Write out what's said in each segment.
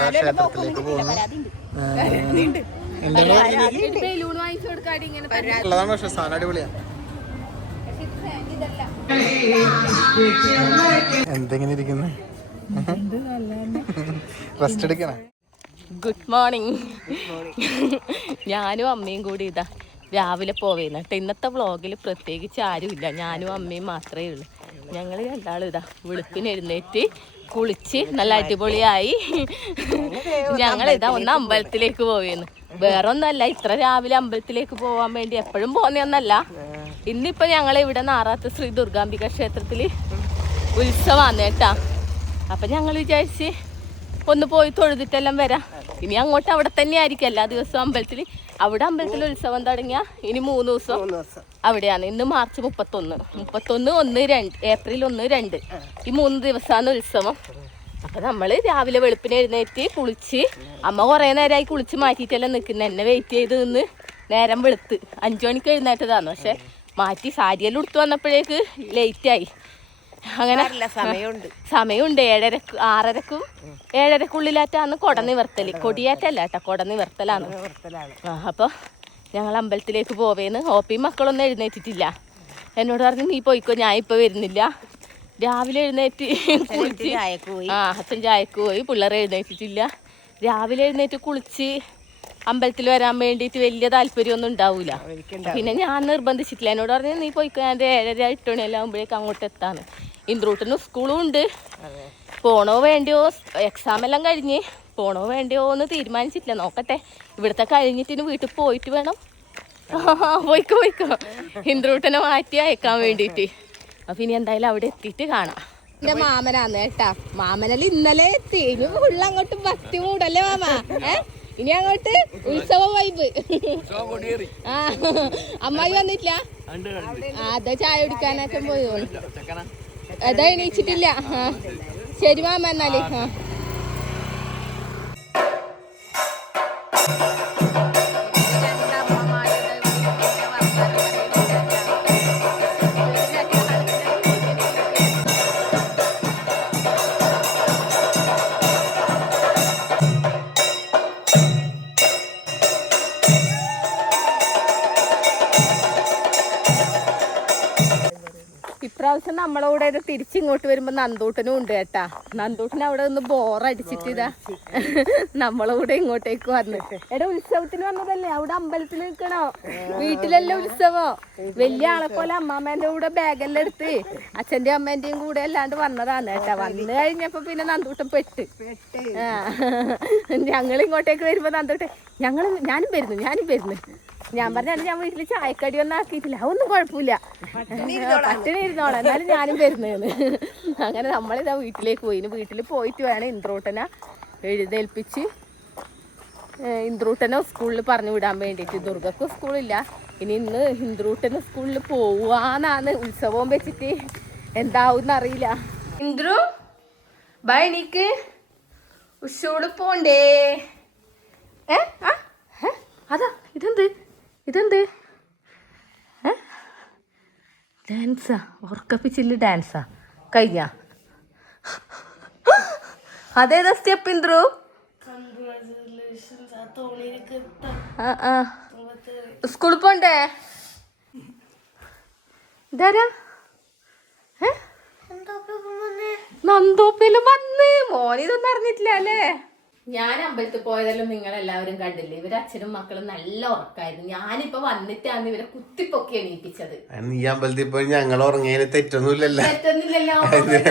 നമ്മുടെ ക്ഷേത്രത്തിലേക്ക് പോകുന്നു. ഉള്ളതാണ് പക്ഷെ സാധനം അടിപൊളിയാണ്. എന്തെങ്ങനെ ഇരിക്കുന്നു? റെസ്റ്റ് എടുക്കണേ. Good morning. ഞാനും അമ്മയും കൂടി ഇതാ രാവിലെ പോവേന്ന് കേട്ടോ. ഇന്നത്തെ വ്ളോഗിൽ പ്രത്യേകിച്ച് ആരുമില്ല, ഞാനും അമ്മയും മാത്രമേ ഉള്ളൂ. ഞങ്ങൾ രണ്ടാളും ഇതാ വെളുപ്പിന് എഴുന്നേറ്റ് കുളിച്ച് നല്ല അടിപൊളിയായി ഞങ്ങളിതാ ഒന്ന് അമ്പലത്തിലേക്ക് പോവേന്ന്. വേറെ ഒന്നല്ല, ഇത്ര രാവിലെ അമ്പലത്തിലേക്ക് പോകാൻ വേണ്ടി എപ്പോഴും പോകുന്നൊന്നല്ല. ഇന്നിപ്പോൾ ഞങ്ങൾ ഇവിടെ നാറാത്ത് ശ്രീ ദുർഗാംബിക ക്ഷേത്രത്തിൽ ഉത്സവമാണ് കേട്ടാ. അപ്പം ഞങ്ങൾ വിചാരിച്ച് ഒന്ന് പോയി തൊഴുതിട്ടെല്ലാം വരാം. ഇനി അങ്ങോട്ട് അവിടെ തന്നെ ആയിരിക്കും എല്ലാ ദിവസവും അമ്പലത്തിൽ. അവിടെ അമ്പലത്തിൽ ഉത്സവം തുടങ്ങിയ ഇനി 3 ദിവസം അവിടെയാണ്. ഇന്ന് മാർച്ച് 31, 1, 2 ഏപ്രിൽ 1, 2 ഈ 3 ദിവസമാണ് ഉത്സവം. അപ്പം നമ്മൾ രാവിലെ വെളുപ്പിന് എഴുന്നേറ്റ് കുളിച്ച്, അമ്മ കുറേ നേരമായി കുളിച്ച് മാറ്റിയിട്ടെല്ലാം നിൽക്കുന്നത്. എന്നെ വെയിറ്റ് ചെയ്ത് നിന്ന് നേരം വെളുത്ത് 5 മണിക്ക് എഴുന്നേറ്റതാണ്. പക്ഷെ മാറ്റി സാരിയെല്ലാം ഉടുത്ത് വന്നപ്പോഴേക്ക് ലേറ്റായി. അങ്ങനെ സമയമുണ്ട് 7:30, 6:30ക്കും 7:30ക്കുള്ളിലായിട്ടാണ് കൊട നിവർത്തല്. കൊടിയേറ്റല്ല കേട്ടോ, കൊട നിവർത്തലാണ്. അപ്പോൾ ഞങ്ങൾ അമ്പലത്തിലേക്ക് പോവേന്ന്. ഓപ്പി മക്കളൊന്നും എഴുന്നേറ്റിട്ടില്ല. എന്നോട് പറഞ്ഞു നീ പോയിക്കോ, ഞാൻ ഇപ്പോൾ വരുന്നില്ല. രാവിലെ എഴുന്നേറ്റ് കുളിച്ച് അച്ഛൻ ചായക്ക് പോയി. പിള്ളേർ എഴുന്നേറ്റിട്ടില്ല. രാവിലെ എഴുന്നേറ്റ് കുളിച്ച് അമ്പലത്തിൽ വരാൻ വേണ്ടിയിട്ട് വലിയ താല്പര്യമൊന്നും ഉണ്ടാവില്ല. പിന്നെ ഞാൻ നിർബന്ധിച്ചിട്ടില്ല. എന്നോട് പറഞ്ഞു നീ പോയിക്കോ, ഞാൻ 7:30, 8 മണിയെല്ലാം ആകുമ്പോഴേക്കും അങ്ങോട്ട് എത്താന്ന്. ഇന്ദ്രൂട്ടിന് സ്കൂളും ഉണ്ട്. പോണോ വേണ്ടിയോ, എക്സാം എല്ലാം കഴിഞ്ഞ് പോണോ വേണ്ടിയോ എന്ന് തീരുമാനിച്ചിട്ടില്ല. നോക്കട്ടെ, ഇവിടുത്തെ കഴിഞ്ഞിട്ട് വീട്ടിൽ പോയിട്ട് വേണം. പോയിക്കോ ഇന്ദ്രൂട്ടനെ മാറ്റി അയക്കാൻ വേണ്ടിയിട്ട്. അപ്പം ഇനി എന്തായാലും അവിടെ എത്തിയിട്ട് കാണാം. എൻ്റെ മാമനാന്ന് കേട്ടാ. മാമനല്ല ഇന്നലെ എത്തി. ഇനി ഫുള്ള് അങ്ങോട്ട് ഭക്തി മൂടല്ലേ മാമ. ഇനി അങ്ങോട്ട് ഉത്സവ വൈബ്. ആ അമ്മായി വന്നിട്ടില്ല. അതാ ചായ കുടിക്കാനൊക്കെ പോയി. അതാ എണീച്ചിട്ടില്ല. ശരി മാമ എന്നാല്. ഇപ്രാവശ്യം നമ്മളെ കൂടെ തിരിച്ചിങ്ങോട്ട് വരുമ്പോ നന്ദൂട്ടനും ഉണ്ട് കേട്ടാ. നന്ദൂട്ടൻ അവിടെ നിന്ന് ബോറടിച്ചിട്ട് ഇതാ നമ്മളെ കൂടെ ഇങ്ങോട്ടേക്ക് വന്ന്. എടാ ഉത്സവത്തിന് വന്നതല്ലേ, അവിടെ അമ്പലത്തിൽ നിൽക്കണോ? വീട്ടിലല്ലേ ഉത്സവം. വലിയ ആളെ പോലെ അമ്മാമ്മേന്റെ കൂടെ ബാഗെല്ലാം എടുത്ത് അച്ഛന്റെയും അമ്മേന്റെയും കൂടെ അല്ലാണ്ട് വന്നതാണ് കേട്ടാ. വന്നു കഴിഞ്ഞപ്പോ പിന്നെ നന്ദൂട്ടൻ പെട്ട്. ഞങ്ങൾ ഇങ്ങോട്ടേക്ക് വരുമ്പോ നന്ദൂട്ടൻ ഞാനും വരുന്നു. ഞാൻ പറഞ്ഞാൽ ഞാൻ വീട്ടിൽ ചായക്കടി ഒന്നും ആക്കിയിട്ടില്ല. അതൊന്നും കുഴപ്പമില്ല, പട്ടിണി ഇരുന്നോളാം, എന്നാലും ഞാനും വരുന്നതെന്ന്. അങ്ങനെ നമ്മളിതാ വീട്ടിലേക്ക് പോയി. വീട്ടിൽ പോയിട്ട് വേണം ഇന്ദ്രൂട്ടനെ എഴുന്നേൽപ്പിച്ച് ഇന്ദ്രൂട്ടനെ സ്കൂളിൽ പറഞ്ഞു വിടാൻ വേണ്ടിയിട്ട്. ദുർഗക്ക് സ്കൂളില്ല. ഇന്ന് ഇന്ദ്രൂട്ടന് സ്കൂളിൽ പോവാന്നാണ്. ഉത്സവം വെച്ചിട്ട് എന്താവും അറിയില്ല. ഇന്ദ്രു ബൈ, എനിക്ക് സ്കൂളിൽ പോണ്ടേ? അതാ ഇതെന്ത് ഡാൻസാ? ഉറക്കപ്പിച്ചില്ല ഡാൻസാ കഴിഞ്ഞ? അതേതാ സ്റ്റെപ്പ് ഇന്ദ്രു? സ്കൂളിൽ പോണ്ടേ? ഇതാരാ? നന്ദോപ്പില് വന്ന് മോനിതൊന്നും അറിഞ്ഞിട്ടില്ല അല്ലേ? ഞാൻ അമ്പലത്തിൽ പോയതെല്ലാം നിങ്ങളെല്ലാവരും കണ്ടില്ലേ. ഇവര് അച്ഛനും മക്കളും നല്ല ഉറക്കായിരുന്നു. ഞാനിപ്പോ വന്നിട്ടാണ് ഇവരെ കുത്തിപ്പൊക്കി എണീപ്പിച്ചത്. നീ അമ്പലത്തിൽ പോയി ഞങ്ങൾ ഉറങ്ങിയതിന് തെറ്റൊന്നുമില്ലല്ലോ.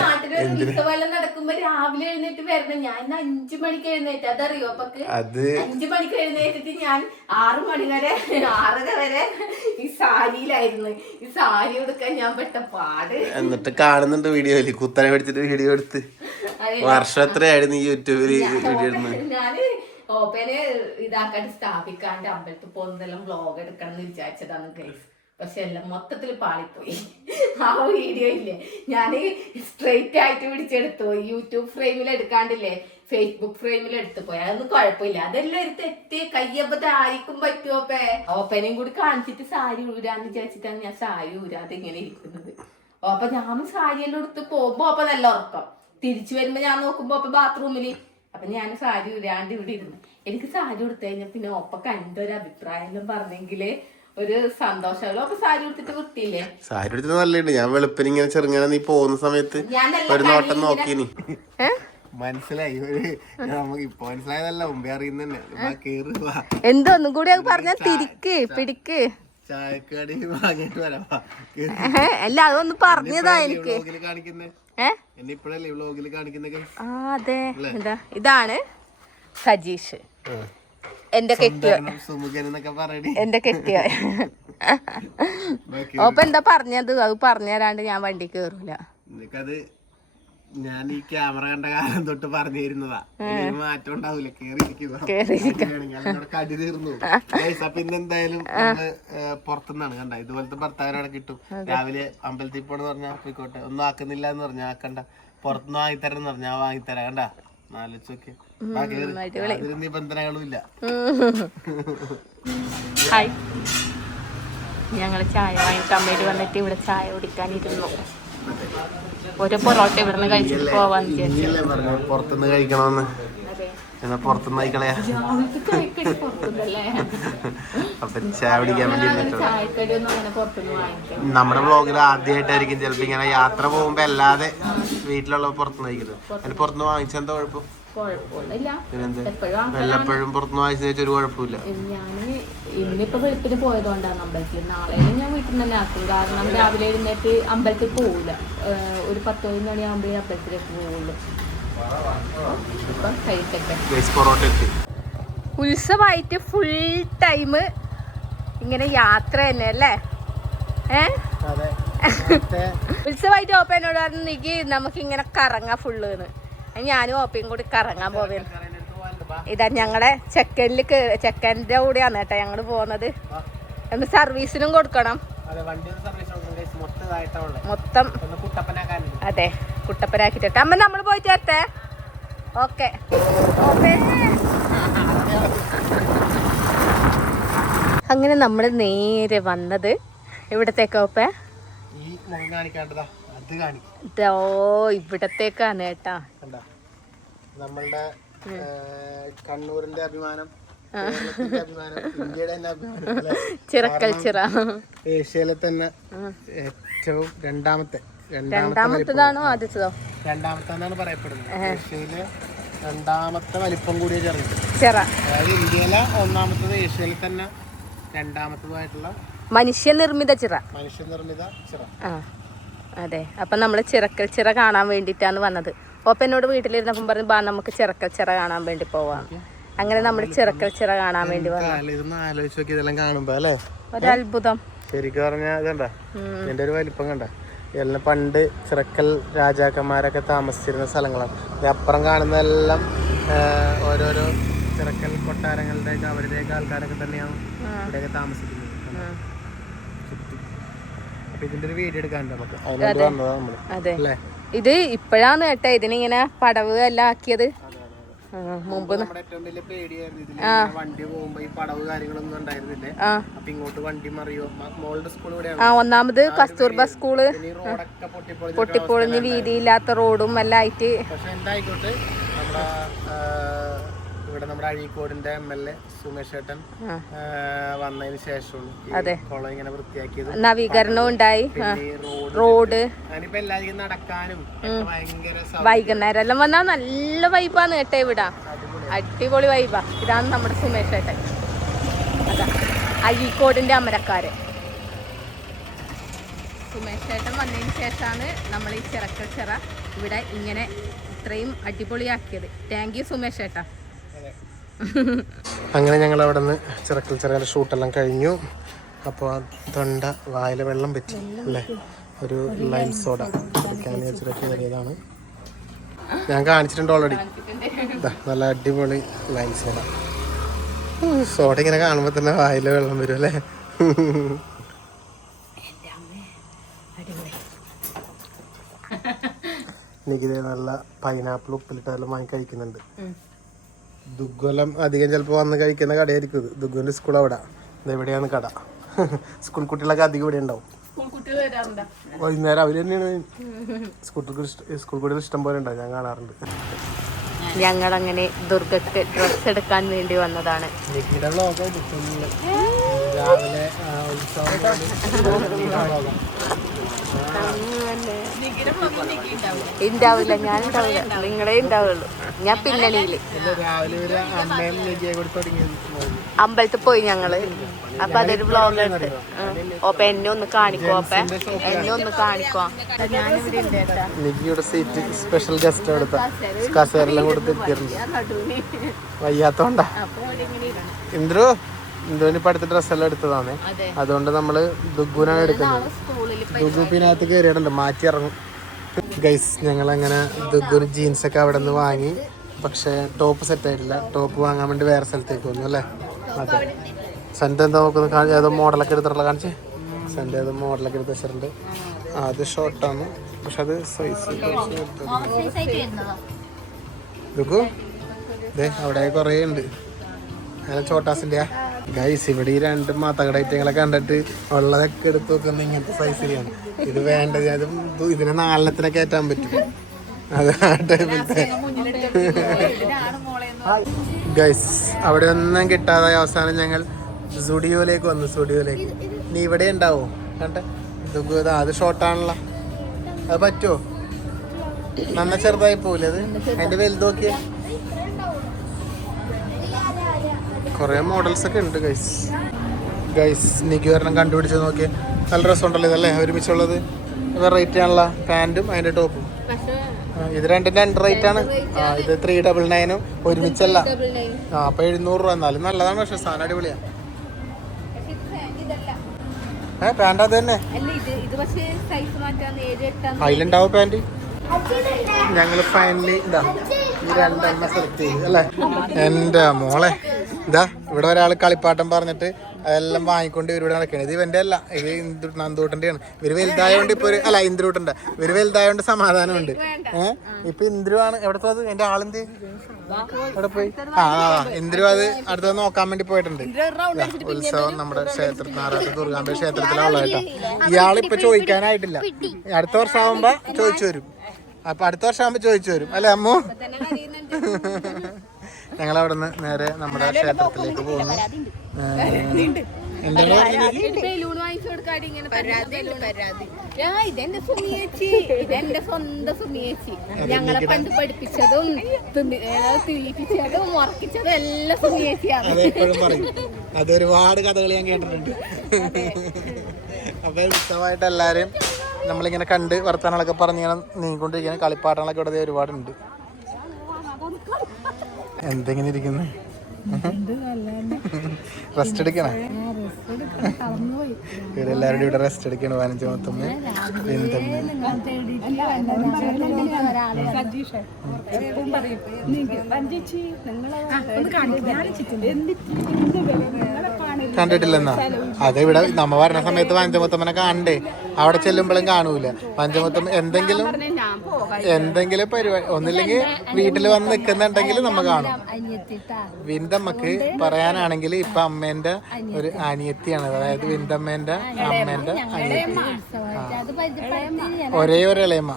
നാട്ടില് ഉത്സവം നടക്കുമ്പോ രാവിലെ എഴുന്നേറ്റ് വരണം. ഞാൻ 5 മണിക്ക് എഴുന്നേറ്റ്. അതറിയോ അപ്പൊക്ക്? 5 മണിക്ക് എഴുന്നേറ്റിട്ട് ഞാൻ 6 മണി വരെ 6:30 വരെ ഈ സാരിയിലായിരുന്നു. ഈ സാരി എടുക്കാൻ ഞാൻ പെട്ട പാട്. എന്നിട്ട് കാണുന്നുണ്ട് വീഡിയോയില് കുത്തനെ പഠിച്ചിട്ട് വീഡിയോ എടുത്ത്. വർഷം എത്രയായിരുന്നു ഈ യൂട്യൂബില് വീഡിയോ ഇടുന്നത്? ഞാന് ഓപ്പനെ ഇതാക്കാണ്ട് സ്ഥാപിക്കാണ്ട് അമ്പലത്തിൽ പോകുന്നതെല്ലാം വ്ളോഗ് എടുക്കണം എന്ന് വിചാരിച്ചതാണ് ഗൈസ്. പക്ഷെ എല്ലാം മൊത്തത്തിൽ പാളിപ്പോയി. ആ വീഡിയോ ഇല്ലേ, ഞാൻ സ്ട്രെയിറ്റ് ആയിട്ട് പിടിച്ചെടുത്തു പോയി. യൂട്യൂബ് ഫ്രെയിമിൽ എടുക്കാണ്ടില്ലേ, ഫേസ്ബുക്ക് ഫ്രെയിമിൽ എടുത്തു പോയി. അതൊന്നും കുഴപ്പമില്ല. അതെല്ലാം ഒരു തെറ്റ് കയ്യബദ്ധമായിരിക്കും പറ്റുമോ? ഓപ്പനെയും കൂടി കാണിച്ചിട്ട് സാരി ഊരാന്ന് വിചാരിച്ചിട്ടാണ് ഞാൻ സാരി ഊരാതെ ഇങ്ങനെ ഇരിക്കുന്നത്. അപ്പൊ ഞാൻ സാരിയെല്ലാം എടുത്ത് പോകുമ്പോ അപ്പൊ നല്ല ഉറക്കം. തിരിച്ചു വരുമ്പോ ഞാൻ നോക്കുമ്പോ അപ്പൊ ബാത്റൂമില് അപ്പൊ ഞാൻ സാരി ഇടാണ്ട് ഇവിടെ ഇരുന്നു. എനിക്ക് സാരി ഉടുത്തു കഴിഞ്ഞാൽ പിന്നെ ഒപ്പ കണ്ടൊരു അഭിപ്രായം പറഞ്ഞെങ്കില് ഒരു സന്തോഷമല്ലോ. അപ്പൊ സാരി ഉടുത്തിട്ട് വൃത്തിയില്ലേ? സാരി ഉടുത്തിട്ട് നല്ലുണ്ട്. ഞാൻ വെളുപ്പിന് ഇങ്ങനെ ചെറുങ്ങനെ നീ പോകുന്ന സമയത്ത് ഒരു നോട്ടം നോക്കിനി മനസ്സിലായി. ഇപ്പൊ മനസ്സിലായതല്ല, മുമ്പേ അറിയുന്നന്നെ. എന്തോ ഒന്നും കൂടി പറഞ്ഞാ തിരിക്ക് പിടിക്ക് ചായക്കടി വാങ്ങിട്ട് വരാം. അല്ല അതൊന്ന് പറഞ്ഞതാ എനിക്ക്. അതെ ഇതാണ് സജീഷ്, എന്റെ കെട്ടിയോ. എന്റെ കെട്ടിയോ. അപ്പൊ എന്താ പറഞ്ഞത്? അത് പറഞ്ഞു തരാണ്ട് ഞാൻ വണ്ടി കേറൂല. ഞാൻ ഈ ക്യാമറ കണ്ട കാലം തൊട്ട് പറഞ്ഞു തരുന്നതാ. മാറ്റം ഉണ്ടാവൂല. കടി തീർന്നു. അപ്പൊ ഇന്നെന്തായാലും പുറത്തുനിന്നാണ് കണ്ട. ഇതുപോലത്തെ ഭർത്താവിനവിടെ കിട്ടും. രാവിലെ അമ്പലത്തിൽ പോണെന്ന് പറഞ്ഞാ പോയിക്കോട്ടെ, ഒന്നും ആക്കുന്നില്ല എന്ന് പറഞ്ഞാ ആക്കണ്ട, പുറത്തുനിന്ന് വാങ്ങിത്തരാം എന്ന് പറഞ്ഞാ വാങ്ങിത്തരാം. കണ്ട നാലോച്ചൊക്കെ അതിന് നിബന്ധനകളും ഇല്ല. ഞങ്ങള് ചായ വാങ്ങിട്ട് അമ്മയോട് വന്നിട്ട് ഇവിടെ ചായ കുടിക്കാനിരുന്നു. ഒരു പൊറോട്ട ഇവിടുന്ന് കഴിച്ചിട്ട് പോവാന്ന് വിചാരിച്ചു. പുറത്തുനിന്ന് കഴിക്കണമെന്ന്. എന്നാ പുറത്തുനിന്ന് കഴിക്കളയാ. അപ്പൊ ചായ കുടിക്കാൻ വേണ്ടി നമ്മുടെ വ്ളോഗിൽ ആദ്യമായിട്ടായിരിക്കും ചിലപ്പോ ഇങ്ങനെ യാത്ര പോകുമ്പോ അല്ലാതെ വീട്ടിലുള്ള പുറത്തുനിന്ന് കഴിക്കുന്നത്. അതിന് പുറത്തുനിന്ന് വാങ്ങിച്ചെന്താ കുഴപ്പം? വല്ലപ്പോഴും പുറത്തുനിന്ന് വാങ്ങിച്ചു ഒരു കുഴപ്പമില്ല. ഞാന് ഇന്നിപ്പോ വെളുപ്പിന് പോയതുകൊണ്ടാണ് അമ്പലത്തിൽ. നാളെ ഞാൻ വീട്ടിൽ നിന്ന് തന്നെ ആക്കും. കാരണം രാവിലെ എഴുന്നേറ്റ് അമ്പലത്തിൽ പോവില്ല. ഒരു 10 മണിയാകുമ്പോഴേ അമ്പലത്തിലേക്ക് പോവുള്ളൂ. ഉത്സവമായിട്ട് ഫുൾ ടൈം ഇങ്ങനെ യാത്ര തന്നെ അല്ലേ? ഉത്സവമായിട്ട് ഓപ്പ എന്നോട് പറഞ്ഞു നിക്ക് നമുക്കിങ്ങനെ കറങ്ങാം ഫുള്ള്. ഞാനും ഓപ്പയും കൂടി കറങ്ങാൻ പോവേ. ഇതാ ഞങ്ങളുടെ ചെക്കൻ്റെ കൂടെയാണ് കേട്ടോ ഞങ്ങള് പോകുന്നത്. ഒന്ന് സർവീസിനും കൊടുക്കണം മൊത്തം. അതെ കുട്ടപ്പനാക്കിട്ട് അമ്മ നമ്മൾ പോയി ചേർത്തേ. ഓക്കെ അങ്ങനെ നമ്മൾ നേരെ വന്നത് ഇവിടത്തേക്കോപ്പേ. ഇവിടത്തേക്കാണ് കേട്ടാ നമ്മളുടെ കണ്ണൂരിന്റെ അഭിമാനം, ഇന്ത്യയുടെ തന്നെ അഭിമാനം, ചിറക്കൽ ചിറ. ഏഷ്യയിലെ തന്നെ ഏറ്റവും രണ്ടാമത്തേതാണോ ആദ്യത്തതോ? രണ്ടാമത്തെന്നാണ് പറയപ്പെടുന്നത്. ഏഷ്യയിലെ രണ്ടാമത്തെ വലിപ്പം കൂടിയ ചിറ. അതായത് ഇന്ത്യയിലെ ഒന്നാമത്തത്, ഏഷ്യയിലെ തന്നെ രണ്ടാമത്തതായിട്ടുള്ള മനുഷ്യനിർമ്മിത ചിറ. ചിറ. അതെ. അപ്പൊ നമ്മള് ചിറക്കൽ ചിറ കാണാൻ വേണ്ടിട്ടാണ് വന്നത്. ഓപ്പനോട് വീട്ടിലിരുന്നപ്പം പറഞ്ഞു ബാ നമുക്ക് ചിറക്കൽ ചിറ കാണാൻ വേണ്ടി പോവാം. അങ്ങനെ നമ്മൾ ചിറക്കൽ ചിറ കാണാൻ വേണ്ടി ഇതെല്ലാം കാണുമ്പോ അല്ലേ ഒരത്ഭുതം. ശരിക്കും പറഞ്ഞാ ഇതണ്ട ഇതിന്റെ ഒരു വലിപ്പം കണ്ട. എല്ലാം പണ്ട് ചിറക്കൽ രാജാക്കന്മാരൊക്കെ താമസിച്ചിരുന്ന സ്ഥലങ്ങളാണ്. അപ്പുറം കാണുന്നതെല്ലാം ഓരോരോ ചിറക്കൽ കൊട്ടാരങ്ങളുടെ അവരുടെയൊക്കെ ആൾക്കാരൊക്കെ തന്നെയാണ് ഇവിടെയൊക്കെ താമസിക്കുന്നത്. അപ്പൊ ഇതിന്റെ ഒരു വീഡിയോ എടുക്കാനുണ്ട് നമുക്ക്. അതിനോട് വന്നതാ നമ്മള്. അല്ലേ? ഇത് ഇപ്പഴാണ് കേട്ടോ ഇതിനിങ്ങനെ പടവ് എല്ലാം ആക്കിയത്. മുമ്പ് വണ്ടി പോകുമ്പോ ഈ പടവ് കാര്യങ്ങളൊന്നും ഉണ്ടായിരുന്നില്ലേ. അപ്പൊ ഇങ്ങോട്ട് വണ്ടി മറിയോ. മോളുടെ സ്കൂൾ ഒന്നാമത് കസ്തൂർബ സ്കൂള് പൊട്ടിപ്പൊളിഞ്ഞ് വീതിയില്ലാത്ത റോഡും എല്ലാം ആയിട്ട്. പക്ഷെ എന്തായിക്കോട്ടെ നമ്മുടെ ഇവിടെ നമ്മുടെ അഴീക്കോടിന്റെ MLA സുമേഷ് ചേട്ടൻ വന്നതിന് ശേഷമാണ് കുളം ഇങ്ങനെ വൃത്തിയാക്കിയത്. നവീകരണം ഉണ്ടായി. റോഡ് എല്ലാവർക്കും നടക്കാനും വൈകുന്നേരം എല്ലാം വന്നാ നല്ല വൈബാണ് കേട്ടോ. ഇവിടെ അടിപൊളി വൈബാ. ഇതാണ് നമ്മുടെ സുമേഷ് ചേട്ടൻ. അതാ അഴീക്കോടിന്റെ അമരക്കാരൻ സുമേഷ് ചേട്ടൻ വന്നതിന് ശേഷമാണ് നമ്മൾ ഈ ചിറക്കൽ ചിറ ഇവിടെ ഇങ്ങനെ ഇത്രയും അടിപൊളിയാക്കിയത്. താങ്ക് യു സുമേഷ് ചേട്ടാ. അങ്ങനെ ഞങ്ങൾ അവിടെ നിന്ന് ചിറക്കൽ ചിറകൽ ഷൂട്ടെല്ലാം കഴിഞ്ഞു. അപ്പോൾ തൊണ്ട വായിലെ വെള്ളം പറ്റി അല്ലേ. ഒരു ലൈം സോഡ കുടിക്കാൻ വെച്ചിട്ട് കയറിയതാണ്. ഞാൻ കാണിച്ചിട്ടുണ്ട് ഓൾറെഡി. നല്ല അടിപൊളി ലൈം സോഡ. സോഡ ഇങ്ങനെ കാണുമ്പോൾ തന്നെ വായിലെ വെള്ളം വരും അല്ലേ. എനിക്കിത് നല്ല പൈനാപ്പിൾ ഉപ്പിലിട്ടെല്ലാം വാങ്ങി കഴിക്കുന്നുണ്ട്. ദുഗ്ഗലം അധികം ചിലപ്പോൾ വന്ന് കഴിക്കുന്ന കടയായിരിക്കും ഇത്. ദുഗ്ഗുവിൻ്റെ സ്കൂൾ അവിടെ. ഇതെവിടെയാണ് കട. സ്കൂൾ കുട്ടികളൊക്കെ അധികം ഇവിടെ ഉണ്ടാവും. വൈകുന്നേരം അവർ തന്നെയാണ്. സ്കൂൾ കുട്ടികൾ ഇഷ്ടം പോലെ ഉണ്ടാവും. ഞാൻ കാണാറുണ്ട്. ഞങ്ങളങ്ങനെ ദുർഗക്ക് ഡ്രസ്സ് എടുക്കാൻ വേണ്ടി വന്നതാണ്. ഉണ്ടാവില്ല, ഞാൻ ഉണ്ടാവില്ല, നിങ്ങളെ ഉണ്ടാവുള്ളൂ. ഞാൻ പിന്നണിയില് അമ്പലത്തിൽ പോയി ഞങ്ങള്. അപ്പൊ അതൊരു വ്ളോഗ് എടുത്ത് ഓപ്പ എന്നെ ഒന്ന് കാണിക്കോ, ഓപ്പ എന്നെ ഒന്ന് കാണിക്കോ. നികിയുടെ സീറ്റ് സ്പെഷ്യൽ ഗസ്റ്റ് എടുത്ത കസേരെല്ലാം കൊടുത്തിട്ടുണ്ട്. വയ്യാത്തോണ്ടാ ഇന്ദുവിന് ഇപ്പൊ അടുത്ത ഡ്രസ്സെല്ലാം എടുത്തതാണ്. അതുകൊണ്ട് നമ്മള് ദുഗുനാണ് എടുക്കുന്നത്. ദുഗു പിന്നകത്ത് കയറിയിട്ടുണ്ട്, മാറ്റി ഇറങ്ങും. ഗൈസ് ഞങ്ങളങ്ങനെ ദുഗുന് ജീൻസൊക്കെ അവിടെ നിന്ന് വാങ്ങി. പക്ഷെ ടോപ്പ് സെറ്റ് ആയിട്ടില്ല. ടോപ്പ് വാങ്ങാൻ വേണ്ടി വേറെ സ്ഥലത്തേക്ക് വന്നു അല്ലേ? അതെ. സെന്റ് എന്താ നോക്കുന്നത്? ഏതോ മോഡലൊക്കെ എടുത്തിട്ടുള്ള കാണിച്ചേ. സെന്റ് ഏതോ മോഡലൊക്കെ എടുത്ത് വെച്ചിട്ടുണ്ട്. അത് ഷോർട്ടാണ്, പക്ഷെ അത് സൈസ് ദുഗു അവിടെ കുറേ ഉണ്ട്. ചോട്ടാസിൻ്റെ ഗൈസ് ഇവിടെ ഈ 2 മാത്തകടൈറ്റങ്ങളെ കണ്ടിട്ട് ഉള്ളതൊക്കെ എടുത്ത് നോക്കുന്ന ഇങ്ങനത്തെ സൈസിലാണ്. ഇത് വേണ്ടത് അതും ഇതിനെ 4 കയറ്റാൻ പറ്റും. അത് ആ ടൈമിലത്തെ ഗൈസ് അവിടെ ഒന്നും കിട്ടാതെ അവസാനം ഞങ്ങൾ സ്റ്റുഡിയോയിലേക്ക് വന്നു. സ്റ്റുഡിയോയിലേക്ക് നീ ഇവിടെ ഉണ്ടാവോ? കണ്ടേ അത് ഷോർട്ടാണല്ലോ. അത് പറ്റുമോ? നന്ന ചെറുതായി പോവില്ലേ അത്? അതിന്റെ വലുത് നോക്കിയേ. കുറേ മോഡൽസ് ഒക്കെ ഉണ്ട് ഗൈസ് നിക്ക് ഒരെണ്ണം കണ്ടുപിടിച്ച് നോക്കിയേ. നല്ല രസമുണ്ടല്ലോ ഇതല്ലേ ഒരുമിച്ചുള്ളത്. വെറൈറ്റി ആണല്ലോ. പാൻറ്റും അതിന്റെ ടോപ്പും. ഇത് 2 റേറ്റ് ആണ്. ഇത് 399 ഒരുമിച്ചല്ല. അപ്പൊ 700 രൂപ. എന്നാലും നല്ലതാണ്. പക്ഷെ സാധനം അടിപൊളിയാണ്. പാൻറ് അത് തന്നെ അതിലുണ്ടാവും പാൻറ്. ഞങ്ങള് ഫൈനലി ഇതാ ഈ 2 സെലക്ട് ചെയ്തു അല്ലേ? എന്റെ മോളെ ഇതാ ഇവിടെ ഒരാൾ കളിപ്പാട്ടം പറഞ്ഞിട്ട് അതെല്ലാം വാങ്ങിക്കൊണ്ട് ഇവരിവിടെ നടക്കണേ. ഇത് ഇവന്റെ അല്ല, ഇത് നന്ദൂട്ടന്റെയാണ്. ഇവര് വലുതായോണ്ട് ഇപ്പൊ അല്ല ഇന്ദ്രൂട്ടന്റെ. ഇവര് വലുതായോണ്ട് സമാധാനമുണ്ട്. ഇപ്പൊ ഇന്ദ്രു ആണ് എവിടത്തത്? എന്റെ ആളെന്ത് അവിടെ പോയി? ഇന്ദ്രു അത് അടുത്തത് നോക്കാൻ വേണ്ടി പോയിട്ടുണ്ട്. ഉത്സവം നമ്മുടെ ക്ഷേത്രത്തിൽ നാറാത്ത് ദുർഗാംബ ക്ഷേത്രത്തിലുള്ള കേട്ടോ. ഇയാളിപ്പൊ ചോദിക്കാനായിട്ടില്ല. അടുത്ത വർഷം ആവുമ്പോ ചോദിച്ചു വരും. അപ്പൊ അടുത്ത വർഷം ആവുമ്പോ ചോദിച്ചു വരും അല്ലെ അമ്മു? ഞങ്ങളവിടെ നിന്ന് നേരെ നമ്മുടെ ക്ഷേത്രത്തിലേക്ക് പോകുന്നു. ഞങ്ങളെ പണ്ട് പഠിപ്പിച്ചതും തീറ്റിച്ചതും ഉറക്കിച്ചതും എല്ലാം സുമിയേച്ചിയാണ്. അതൊരുപാട് കഥകൾ ഞാൻ കേട്ടിട്ടുണ്ട്. അപ്പൊ ഉത്സവമായിട്ട് എല്ലാരും നമ്മളിങ്ങനെ കണ്ട് വർത്തമാനങ്ങളൊക്കെ പറഞ്ഞിങ്ങനെ നീങ്ങിക്കൊണ്ടിരിക്കുന്ന കളിപ്പാട്ടങ്ങളൊക്കെ ഇവിടെ ഒരുപാടുണ്ട്. എന്തെങ്ങനെ ഇരിക്കുന്നു? റെസ്റ്റ് എടുക്കണേ? ഇവരെല്ലാവരും ഇവിടെ റെസ്റ്റ് എടുക്കണം. 15 മൊത്തം കണ്ടിട്ടില്ലെന്നാ? അതിവിടെ നമ്മ പറഞ്ഞ സമയത്ത് പഞ്ചമുത്തമ്മനെ കാണണ്ടേ? അവിടെ ചെല്ലുമ്പോഴും കാണൂല പഞ്ചമുത്തമ്മ. എന്തെങ്കിലും പരിപാടി ഒന്നില്ലെങ്കിൽ വീട്ടിൽ വന്ന് നിൽക്കുന്നുണ്ടെങ്കിൽ നമ്മ കാണും. വിന്തമ്മക്ക് പറയാനാണെങ്കിൽ ഇപ്പൊ അമ്മേന്റെ ഒരു അനിയത്തിയാണ്. അതായത് വിന്തമ്മേന്റെ അമ്മേന്റെ അനിയത്തി. ഒരേ ഒരു ഇളയമ്മ.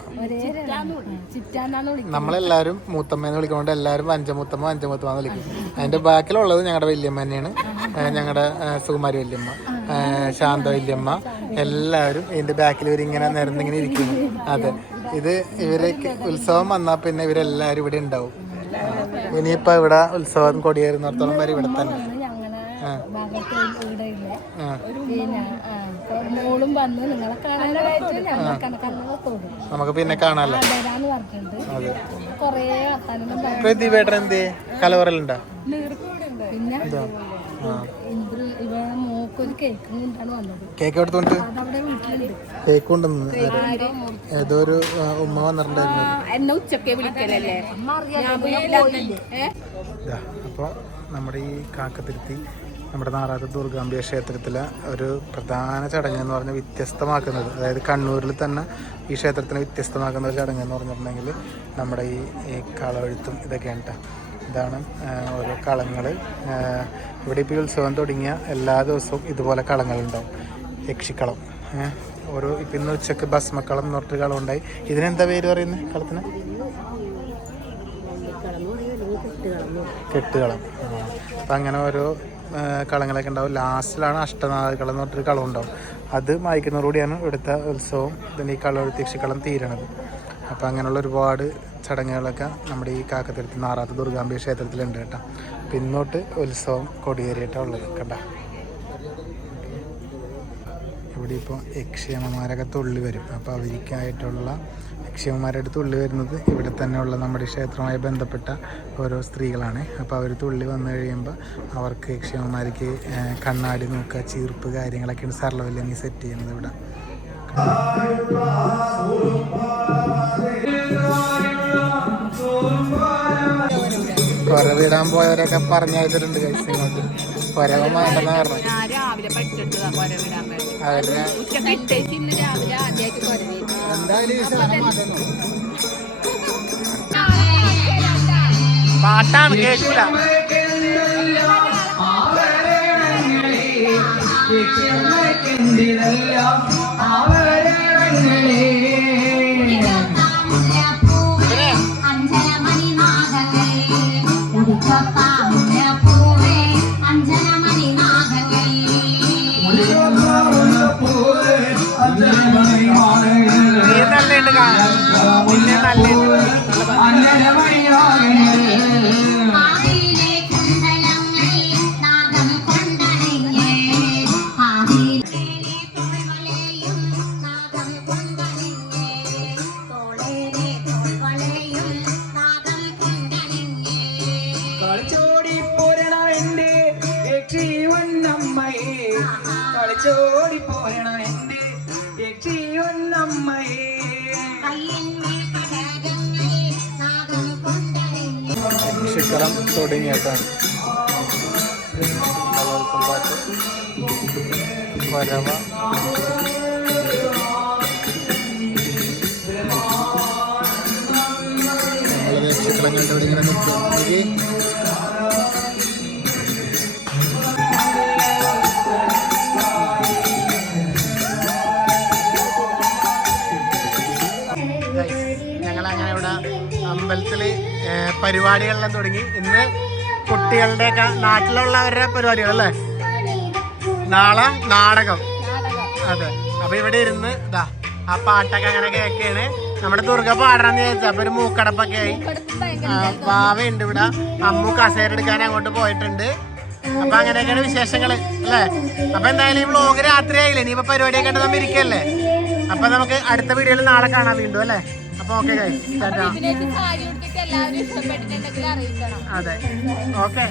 നമ്മളെല്ലാരും മൂത്തമ്മേന്ന് വിളിക്കുമ്പോൾ എല്ലാരും പഞ്ചമുത്തമ്മ പഞ്ചമുത്തമ്മ വിളിക്കും. അതിന്റെ ബാക്കിലുള്ളത് ഞങ്ങളുടെ വല്യമ്മ തന്നെയാണ്. ഞങ്ങളുടെ സുകുമാരി വല്യമ്മ, ശാന്ത വല്യമ്മ, എല്ലാവരും ഇതിന്റെ ബാക്കിൽ ഇവരിങ്ങനെ നിരന്നിങ്ങനെ ഇരിക്കുന്നു. അതെ, ഇത് ഇവരൊക്കെ ഉത്സവം വന്നാൽ പിന്നെ ഇവരെല്ലാവരും ഇവിടെ ഉണ്ടാവും. ഇനിയിപ്പോ ഇവിടെ ഉത്സവം കൊടിയേറുന്നിടത്തോളം വരെ ഇവിടെ തന്നെ. നമുക്ക് പിന്നെ കാണാല്ലോ. അതെ, പ്രതിഭേട്ടൻ എന്തേ കലവറലുണ്ടോ? കേക്ക് എടുത്തോണ്ട് കേക്ക് കൊണ്ടുവന്നു. ഏതോ ഒരു ഉമ്മ വന്നിട്ടുണ്ടായിരുന്നു. അപ്പോൾ നമ്മുടെ ഈ കാക്കത്തിരുത്തി നമ്മുടെ നാറാത്ത് ദുർഗാംബിക ക്ഷേത്രത്തിലെ ഒരു പ്രധാന ചടങ്ങ് എന്ന് പറഞ്ഞാൽ വ്യത്യസ്തമാക്കുന്നത്, അതായത് കണ്ണൂരിൽ തന്നെ ഈ ക്ഷേത്രത്തിനെ വ്യത്യസ്തമാക്കുന്ന ഒരു ചടങ്ങ് എന്ന് പറഞ്ഞിട്ടുണ്ടെങ്കിൽ നമ്മുടെ ഈ കളവെഴുത്തും ഇതൊക്കെയാണ് കേട്ടോ. ഇതാണ് ഓരോ കളങ്ങൾ. ഇവിടെ ഇപ്പോൾ ഉത്സവം തുടങ്ങിയ എല്ലാ ദിവസവും ഇതുപോലെ കളങ്ങളുണ്ടാവും. യക്ഷിക്കളം ഓരോ ഇപ്പം ഇന്ന് ഉച്ചക്ക് ഭസ്മക്കളം എന്ന് പറഞ്ഞിട്ട് കളമുണ്ടായി. ഇതിനെന്താ പേര് പറയുന്നത് കളത്തിന്? കെട്ടുകളം. അപ്പം അങ്ങനെ ഓരോ കളങ്ങളൊക്കെ ഉണ്ടാവും. ലാസ്റ്റിലാണ് അഷ്ടനാഗകളം എന്ന് പറഞ്ഞിട്ടൊരു കളം ഉണ്ടാവും. അത് മായ്ക്കുന്നതോടുകൂടിയാണ് ഇവിടുത്തെ ഉത്സവം പിന്നെ ഈ കളത്തിയക്ഷിക്കളം തീരണത്. അപ്പോൾ അങ്ങനെയുള്ള ഒരുപാട് ചടങ്ങുകളൊക്കെ നമ്മുടെ ഈ കാക്കത്തുരുത്തി നാറാത്ത് ദുർഗാംബ ക്ഷേത്രത്തിലുണ്ട് കേട്ടോ. പിന്നോട്ട് ഉത്സവം കൊടിയേറിയിട്ടാണ് ഉള്ളത് കേട്ടോ. ഇവിടെ ഇപ്പോൾ യക്ഷിയമ്മമാരൊക്കെ തുള്ളി വരും. അപ്പോൾ അവർക്കായിട്ടുള്ള യക്ഷിയമ്മമാരുടെ തുള്ളി വരുന്നത് ഇവിടെ തന്നെയുള്ള നമ്മുടെ ക്ഷേത്രവുമായി ബന്ധപ്പെട്ട ഓരോ സ്ത്രീകളാണ്. അപ്പോൾ അവർ തുള്ളി വന്നു കഴിയുമ്പോൾ അവർക്ക് യക്ഷിയമ്മമാർക്ക് കണ്ണാടി നോക്കുക, ചീർപ്പ് കാര്യങ്ങളൊക്കെയാണ് സർലവല്ലി സെറ്റ് ചെയ്യുന്നത് ഇവിടെ. കൊരവിടാൻ പോയവരൊക്കെ പറഞ്ഞയച്ചിട്ടുണ്ട് കൈസ് ഇങ്ങോട്ട്. കൊരവ വേണ്ടെന്നാ പറഞ്ഞത്. പാട്ടാണ് കേൾക്കൂല. യക്ഷിക്കളം തുടങ്ങിയിട്ടാണ് പാട്ട് വരവ. യക്ഷിക്കളം കണ്ടിവിടെ ഇങ്ങനെ നിൽക്കും. ഞങ്ങളങ്ങനെ ഇവിടെ അമ്പലത്തിൽ പരിപാടികളെല്ലാം തുടങ്ങി. ഇന്ന് കുട്ടികളുടെയൊക്കെ നാട്ടിലുള്ളവരുടെ പരിപാടികളല്ലേ. നാളെ നാടകം. അതെ. അപ്പൊ ഇവിടെ ഇരുന്ന് ഇതാ ആ പാട്ടൊക്കെ അങ്ങനെ കേൾക്കുകയാണ്. നമ്മുടെ ദുർഗ പാടണമെന്ന് ചോദിച്ചാൽ അപ്പൊ ഒരു മൂക്കടപ്പൊക്കെ ആയി. ഭാവയുണ്ട് ഇവിടെ. അമ്മു കസേരെടുക്കാൻ അങ്ങോട്ട് പോയിട്ടുണ്ട്. അപ്പൊ അങ്ങനെയൊക്കെയാണ് വിശേഷങ്ങള് അല്ലേ. അപ്പൊ എന്തായാലും ഈ വ്ലോഗ് രാത്രി ആയില്ലേ, ഇനിയിപ്പോ പരിപാടിയൊക്കെ ആയിട്ട് നമ്മൾ ഇരിക്കല്ലേ. അപ്പൊ നമുക്ക് അടുത്ത വീഡിയോയിൽ നാളെ കാണാൻ വീണ്ടും അല്ലേ. അപ്പൊ ഓക്കെ ഗൈസ്, അതെ ഓക്കെ.